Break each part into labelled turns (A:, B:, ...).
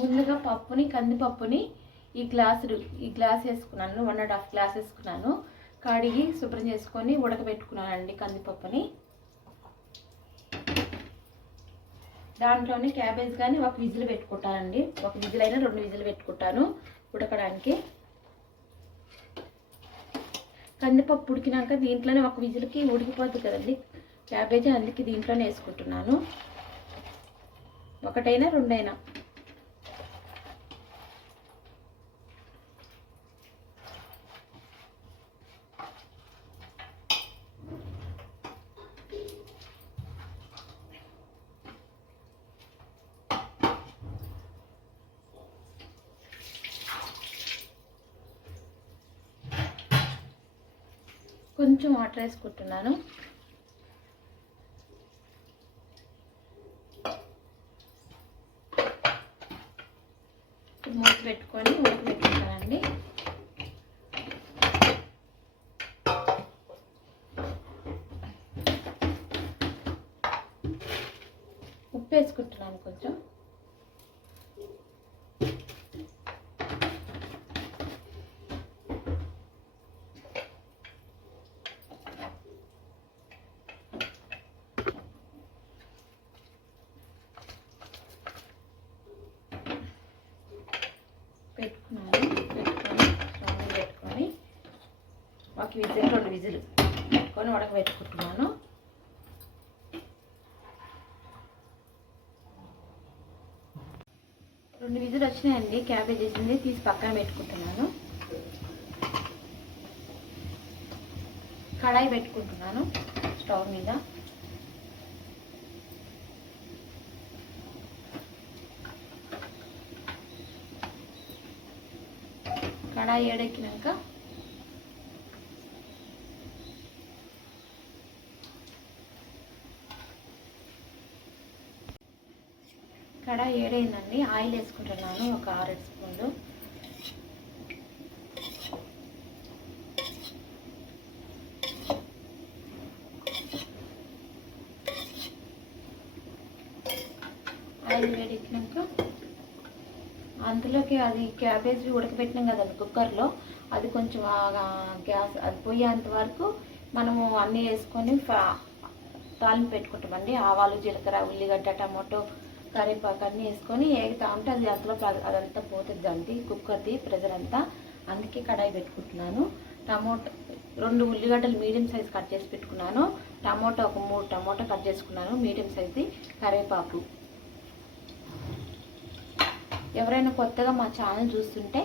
A: ముందుగా పప్పుని కందిపప్పుని ఈ గ్లాసులు ఈ గ్లాస్ వేసుకున్నాను. వన్ అండ్ హాఫ్ గ్లాస్ వేసుకున్నాను. కడిగి శుభ్రం చేసుకొని ఉడకబెట్టుకున్నానండి కందిపప్పుని. దాంట్లోనే క్యాబేజ్ కానీ ఒక విజిల్ పెట్టుకుంటానండి. ఒక విజిల్ అయినా రెండు విజిల్ పెట్టుకుంటాను ఉడకడానికి. కందిపప్పు ఉడికినాక దీంట్లోనే ఒక విజిల్కి ఉడికిపోతుంది కదండి. క్యాబేజీ అందుకే దీంట్లోనే వేసుకుంటున్నాను. ఒకటైనా రెండైనా. కొంచెం వాటర్ వేసుకుంటున్నాను మూత పెట్టుకొని పెట్టుకుంటానండి ఉప్పు వేసుకుంటున్నాను కొంచెం పెట్టుకున్నాను పెట్టుకొని స్టవ్ మీద పెట్టుకొని ఒక విజిల్ రెండు విజిల్ పెట్టుకొని ఉడకబెట్టుకుంటున్నాను రెండు విజిల్ వచ్చినాయండి క్యాబేజ్ వేసింది తీసి పక్కన పెట్టుకుంటున్నాను. కడాయి పెట్టుకుంటున్నాను స్టవ్ మీద. కడాయి ఏడెక్కినాక కడాయి ఏడైందండి. ఆయిల్ వేసుకుంటున్నాను. ఒక ఆరేడు స్పూన్లు ఆయిల్ వేడెక్కినాక అందులోకి అది క్యాబేజ్ ఉడకబెట్టినాం కదండి కుక్కర్లో. అది కొంచెం గ్యాస్ అది పోయేంత వరకు మనము అన్నీ వేసుకొని ఫా- తాలింపు పెట్టుకుంటామండి. ఆవాలు జీలకర్ర ఉల్లిగడ్డ టమాటో కరివేపాకు అన్నీ వేసుకొని ఏగుతా ఉంటే అది అంతలో అదంతా పోతుంది అండి కుక్కర్ది ప్రెజర్ అంతా అందుకే కడాయి పెట్టుకుంటున్నాను. టమోటో రెండు ఉల్లిగడ్డలు మీడియం సైజ్ కట్ చేసి పెట్టుకున్నాను. టమోటా ఒక మూడు టమోటా కట్ చేసుకున్నాను మీడియం సైజ్ది కరివేపాకు. ఎవరైనా కొత్తగా మా ఛానల్ చూస్తుంటే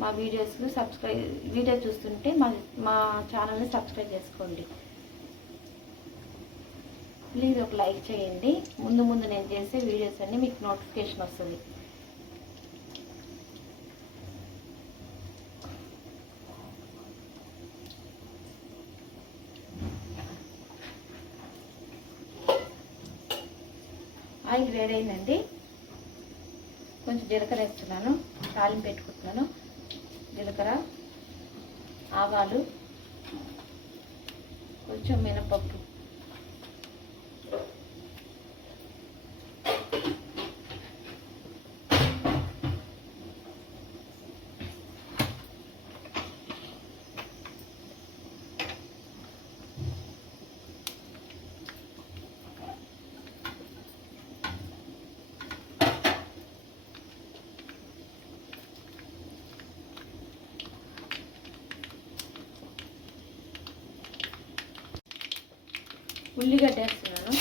A: మా వీడియోస్ సబ్స్క్రైబ్ వీడియో చూస్తుంటే మా మా ఛానల్ని సబ్స్క్రైబ్ చేసుకోండి. ప్లీజ్ ఒక లైక్ చేయండి. ముందు ముందు నేను చేసే వీడియోస్ అన్నీ మీకు నోటిఫికేషన్ వస్తుంది. ఆయిల్ వేడైందండి కొంచెం జీలకర్ర వేస్తున్నాను. తాలింపు పెట్టుకుంటున్నాను. జీలకర్ర ఆవాలు కొంచెం మినపప్పు. ఉల్లిగడ్డ వేస్తున్నాను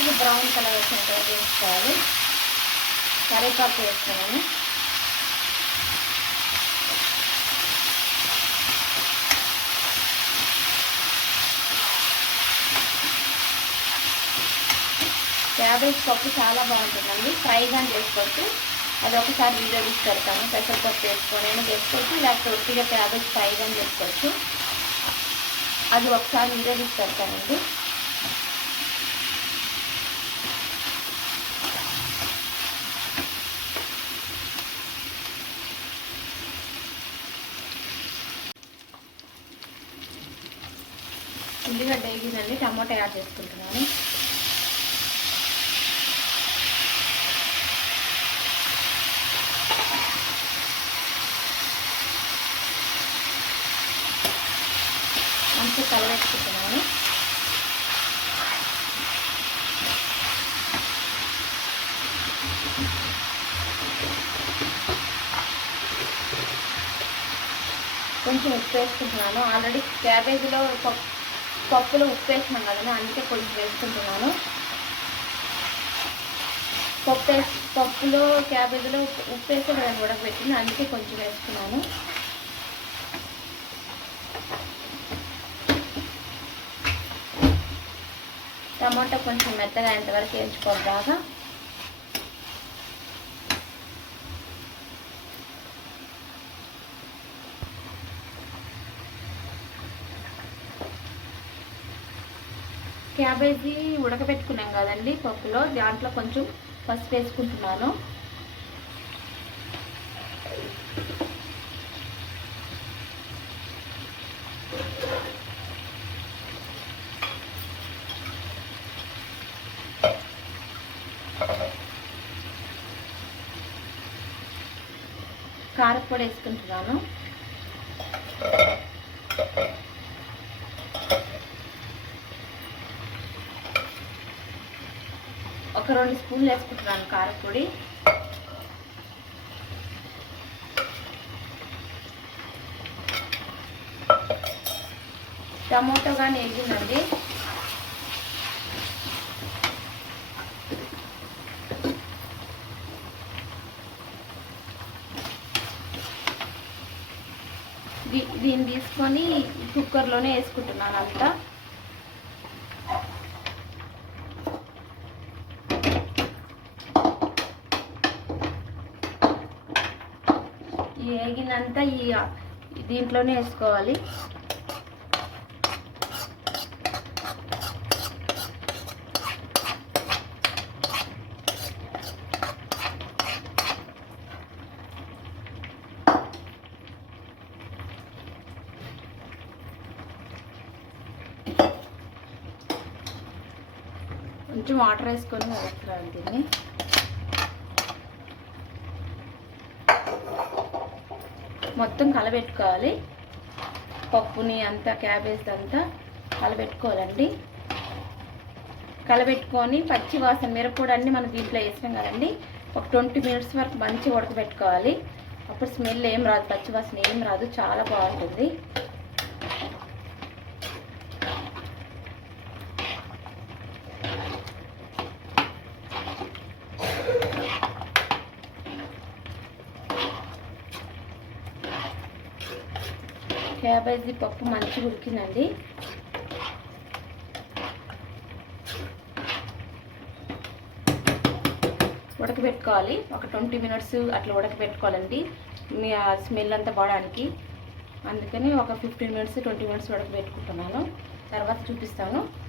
A: ఇది బ్రౌన్ కలర్ వచ్చిన తర్వాత వేసుకోవాలి కరివేపాకు వేస్తున్నాను. క్యాబేజ్ పప్పు చాలా బాగుంటుందండి. ఫ్రై కానీ చేసుకోవచ్చు. అది ఒకసారి వీడియో తీసి పెడతాను. పెసరపప్పు వేసుకొని అయినా చేసుకోవచ్చు లేకపోతే ఒట్టిగా క్యాబేజ్ ఫ్రై అని చేసుకోవచ్చు అది ఒకసారి వీడియో తీసి పెడతానండి. ఉల్లిగడ్డ వేగిందండి టమాటా యాడ్ చేసుకుంటున్నాను. మంచిగా కలబెట్టుకుంటున్నాను కొంచెం ఉప్పు వేసుకుంటున్నాను. ఆల్రెడీ క్యాబేజీలో పప్పు పప్పులో ఉప్పు వేసినాం కదండి అందుకే కొంచెం వేసుకుంటున్నాను. పప్పు పప్పులో క్యాబేజీలో ఉప్పు ఉప్పు వేసి పెట్టింది ఉడకబెట్టింది అందుకే కొంచెం వేసుకున్నాను. టమాటా కొంచెం మెత్తగా అయ్యేంతవరకు వేయించుకోవాలి బాగా. క్యాబేజీ ఉడకబెట్టుకున్నాం కదండి పప్పులో. దాంట్లో కొంచెం పసుపు వేసుకుంటున్నాను. కారపొడి వేసుకుంటున్నాను ఒక రెండు స్పూన్లు వేసుకుంటున్నాను కారపొడి. టమోటో కానీ వేగిందండి దీ- దీన్ని తీసుకొని కుక్కర్లోనే వేసుకుంటున్నాను అంతా. ఈ ఈ దీంట్లోనే వేసుకోవాలి. కొంచెం వాటర్ వేసుకొని వేస్తున్నాను దీన్ని? మొత్తం కలబెట్టుకోవాలి. పప్పుని అంతా క్యాబేజ్ అంతా కలబెట్టుకోవాలండి. కలబెట్టుకొని పచ్చి వాసన మిరపొడి మనం దీంట్లో వేసినాం కదండి. ఒక ట్వంటీ మినిట్స్ వరకు మంచిగా ఉడకబెట్టుకోవాలి. అప్పుడు స్మెల్ ఏం రాదు పచ్చి వాసన ఏం రాదు చాలా బాగుంటుంది. క్యాబేజీ పప్పు మంచిగా ఉడికిందండి. ఉడకబెట్టుకోవాలి. ఒక ట్వంటీ మినిట్స్ అట్లా ఉడకబెట్టుకోవాలండి. మీ ఆ స్మెల్ అంతా పోవడానికి. అందుకని ఒక ఫిఫ్టీన్ మినిట్స్ ట్వంటీ మినిట్స్ ఉడకబెట్టుకుంటున్నాను. తర్వాత చూపిస్తాను.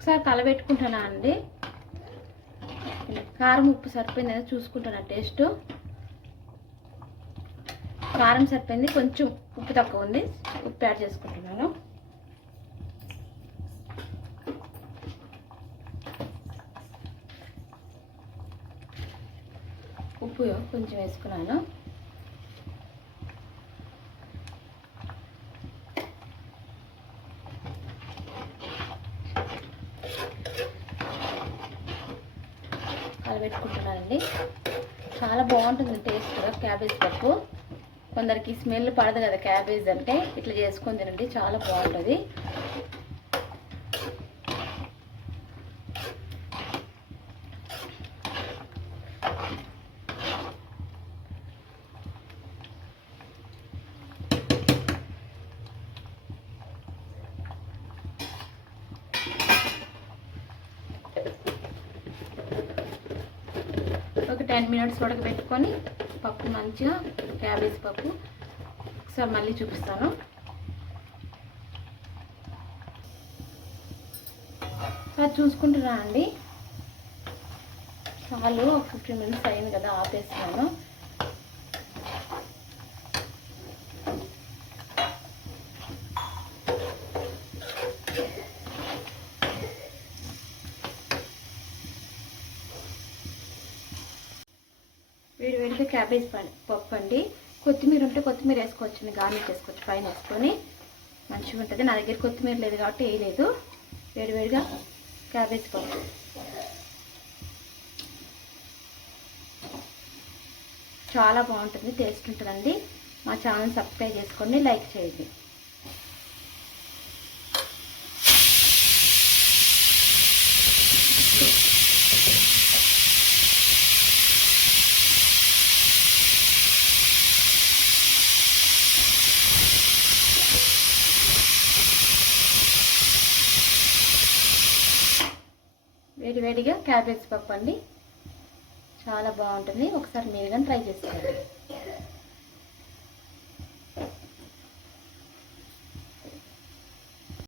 A: ఒకసారి కలబెట్టుకుంటున్నా అండి? కారం ఉప్పు సరిపోయిందని చూసుకుంటున్నా టేస్ట్? కారం సరిపోయింది కొంచెం ఉప్పు తక్కువ ఉంది ఉప్పు యాడ్ చేసుకుంటున్నాను. ఉప్పు కొంచెం వేసుకున్నాను. పెట్టుకుంటున్నానండి. చాలా బాగుంటుంది టేస్ట్ క్యాబేజ్ పప్పు. కొందరికి స్మెల్ పడదు కదా క్యాబేజ్ అంటే ఇట్లా చేసుకొని తినండి చాలా బాగుంటుంది. టెన్ మినిట్స్ ఉడకబెట్టుకొని పప్పు మంచిగా క్యాబేజ్ పప్పు. ఒకసారి మళ్ళీ చూపిస్తాను. అది చూసుకుంటున్నా అండి? చాలు ఒక ఫిఫ్టీన్ మినిట్స్ అయింది కదా ఆపేస్తున్నాను. క్యాబేజ్ పప్పు అండి కొత్తిమీర ఉంటే కొత్తిమీర వేసుకోవచ్చు గార్నిష్ చేసుకోవచ్చు పైన వేసుకొని. మంచిగా ఉంటుంది. నా దగ్గర కొత్తిమీర లేదు కాబట్టి వేయలేదు లేదు. వేడివేడిగా క్యాబేజ్ పప్పు. చాలా బాగుంటుంది టేస్ట్ ఉంటుందండి. మా ఛానల్ సబ్స్క్రైబ్ చేసుకోండి లైక్ చేయండి. వేడి వేడిగా క్యాబేజ్ పప్పు అండి చాలా బాగుంటుంది. ఒకసారి మీరు కానీ ట్రై చేసుకోండి